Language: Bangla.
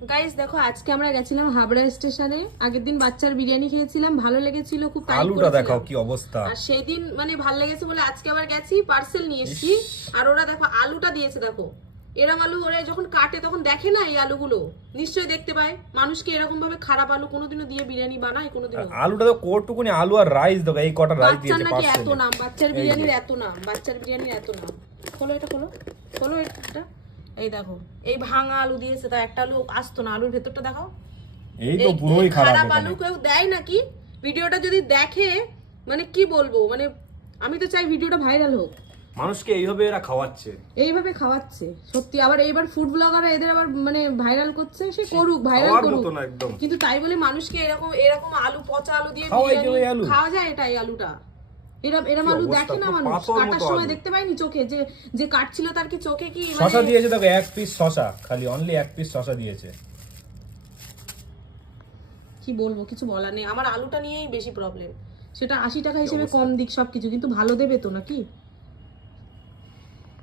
গাইস দেখো আজকে আমরা গেছিলাম হাবড়া স্টেশনে। আগের দিন বাচ্চার বিরিয়ানি খেয়েছিলাম, ভালো লেগেছিল, খুব তারিফ আলুটা করেছিলাম। দেখাও কি অবস্থা। আর সেই দিন মানে ভালো লেগেছে বলে আজকে আবার গেছি, পার্সেল নিয়ে এসেছি। আর ওরা দেখো আলুটা দিয়েছে, দেখো এরকম আলু ওরা যখন কাটে তখন দেখে না এই আলুগুলো, নিশ্চয়ই দেখতে পায়। মানুষকে এরকম ভাবে খারাপ আলু কোনোদিনও দিয়ে বিরিয়ানি বানায় কোনোদিনও? আলুটা তো কোটটুকুনি আলু আর রাইস দেখো, এই কটা রাইস বাচ্চার দিয়েছে নাকি এত পার্সেলে। নাম, বাচ্চার বিরিয়ানির এত নাম, বাচ্চার বিরিয়ানির এত নাম। খোলো এটা, খোলো খোলো এটা। এই দেখো এই ভাঙা আলু দিয়েছে, তা একটা আলু আসতো না। আলুর ভেতরটা দেখাও, এই তো পুরোই খারাপ। আলু কেউ দেয় নাকি? ভিডিওটা যদি দেখে মানে কি বলবো, মানে আমি তো চাই ভিডিওটা ভাইরাল হোক। মানুষকে এইভাবে এরা খাওয়াচ্ছে, এইভাবে খাওয়াচ্ছে সত্যি। আবার এইবার ফুড ব্লগাররা এদের আবার মানে ভাইরাল করছে, সে করুক, ভাইরাল খাওয়ার করুক, মতো না একদম। কিন্তু তাই বলে মানুষকে এরকম এরকম আলু, পচা আলু দিয়ে খাওয়াই বিরিয়ানি কেউ এই আলু? খাওয়া যায়? এটাই আলুটা এরম আলু অবস্থা, দেখে না পুরো মানুষ? পাথর কাটার মতো সময় আলু। দেখতে পাইনি চোখে যে যে কাটছিল তার কি চোখে কি শশা মানে দিয়েছে দেখো, এক পিস শশা, খালি অনলি এক পিস শশা দিয়েছে। কি বলবো, কিছু বলার নেই। আমার আলুটা নিয়েই বেশি প্রবলেম। সেটা 80 টাকা হিসেবে কম দিক সবকিছু, কিন্তু ভালো দেবে তো নাকি?